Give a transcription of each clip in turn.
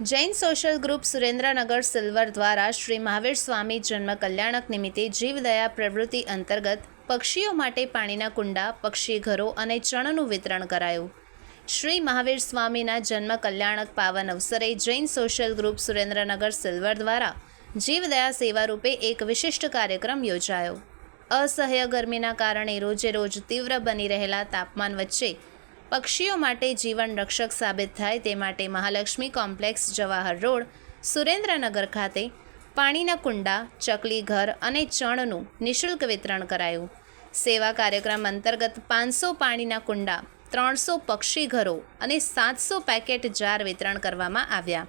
Jain social group Surendranagar silver દ્વારા શ્રી મહાવીર સ્વામી જન્મ કલ્યાણક નિમિત્તે જીવદયા પ્રવૃત્તિ અંતર્ગત પક્ષીઓ માટે પાણીના કુંડા, પક્ષી ઘરો અને ચણનું વિતરણ કરાયું. શ્રી મહાવીર સ્વામીના જન્મ કલ્યાણક પાવન અવસરે Jain social group Surendranagar silver દ્વારા જીવદયા સેવા રૂપે એક વિશિષ્ટ કાર્યક્રમ યોજાયો. અસહ્ય ગરમીના કારણે રોજે રોજ તીવ્ર બની રહેલા તાપમાન વચ્ચે પક્ષીઓ માટે જીવન રક્ષક સાબિત થાય તે માટે મહાલક્ષ્મી કોમ્પ્લેક્સ, જવાહર રોડ, સુરેન્દ્રનગર ખાતે પાણીના કુંડા, ચકલી ઘર અને ચણનું નિઃશુલ્ક વિતરણ કરાયું. સેવા કાર્યક્રમ અંતર્ગત પાંચસો પાણીના કુંડા, ત્રણસો પક્ષી ઘરો અને સાતસો પેકેટ જાર વિતરણ કરવામાં આવ્યા.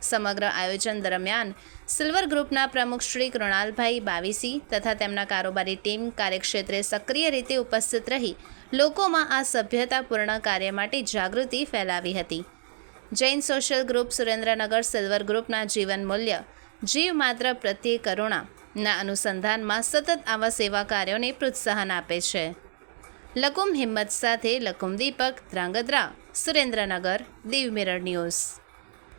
સમગ્ર આયોજન દરમિયાન સિલ્વર ગ્રુપના પ્રમુખ શ્રી કૃણાલભાઈ બાવીસી તથા તેમના કારોબારી ટીમ કાર્યક્ષેત્રે સક્રિય રીતે ઉપસ્થિત રહી લોકોમાં આ સભ્યતાપૂર્ણ કાર્ય માટે જાગૃતિ ફેલાવી હતી. Jain social group Surendranagar silver ગ્રુપના જીવન મૂલ્ય, જીવ માત્ર પ્રત્યે કરુણા ના અનુસંધાનમાં સતત આવા સેવા કાર્યોને પ્રોત્સાહન આપે છે. લકુમ હિંમત સાથે Lakum Deepak, Dhrangadhra, Surendranagar, Diu mirror news.